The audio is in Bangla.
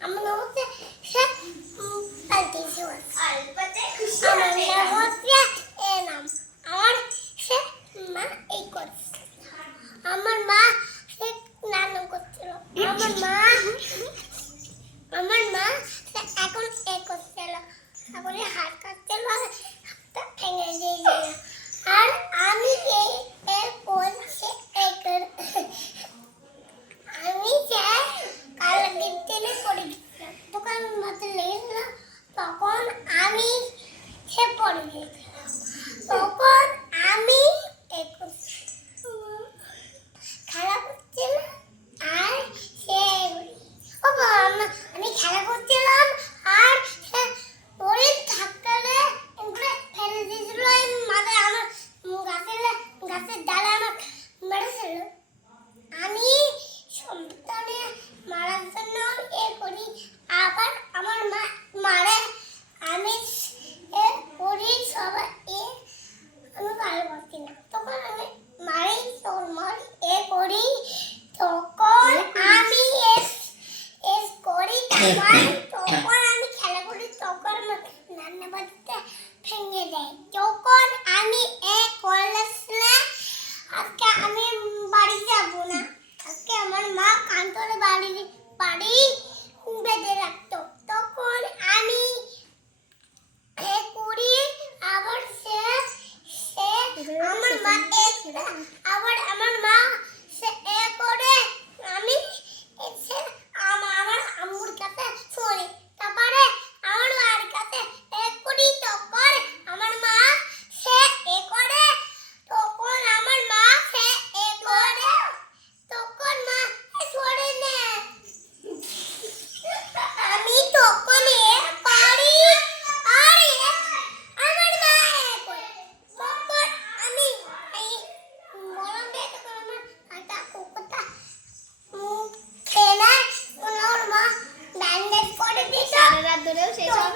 আমার নাম হচ্ছে সে পাল্টেছে আমার নাম হচ্ছে এ নাম আমার সে মা এই করছে আমার মা সে নানু করছিল আমার মা সে এখন এ করছিল তারপরে হাত কাটছিল হাতটা ভেঙে দিয়েছিল আর আমি এই এর বলছে এই কর আমি যে কাল দিনে পড়ে গেছিলাম দোকান মধ্যে লেগেছিল তখন আমি সে পড়ে গিয়েছিলাম তখন আমি খেলা করছিলাম আর সে আমি খেলা করছিলাম আর সে ওরে ধাক্কালে ফেলে দিয়েছিল মাথায় আমার গাছের ডালে আমার মেরেছিল আমি সন্তানে মারার জন্য এ করি আবার আমার মা মারে আমি এ করি সবাই আমি ভালো করছি না তখন আমি মারি তোর মারি এ করি তখন আমি করি তখন আমি খেলা করি তখন নান্না বাড়িতে ভেঙে দেয় যখন আমি এ করলে আজকে আমি বাড়ি যাব না আজকে আমার মা কান্তরে বাড়ি বেঁধে রাখতো তখন আমি এ করি আবার সে আমার মা আবার আমার মা সে এ করে আমি সে আমার আম্মুর কাছে শুনি তারপরে আমার মার কাছে এ করি তখন আমার মা সে এ করে তখন আমার মা সে এ করে তখন মা সরে নেয় আমি তখন এ পারি আর আমার মা এ করে তখন আমি এই বললাম যে তখন আমার একটা কুকুরটা খেলা ওর মা ব্যান্ডেজ করে দিয়েছে সারা রাত ধরেও সেই সব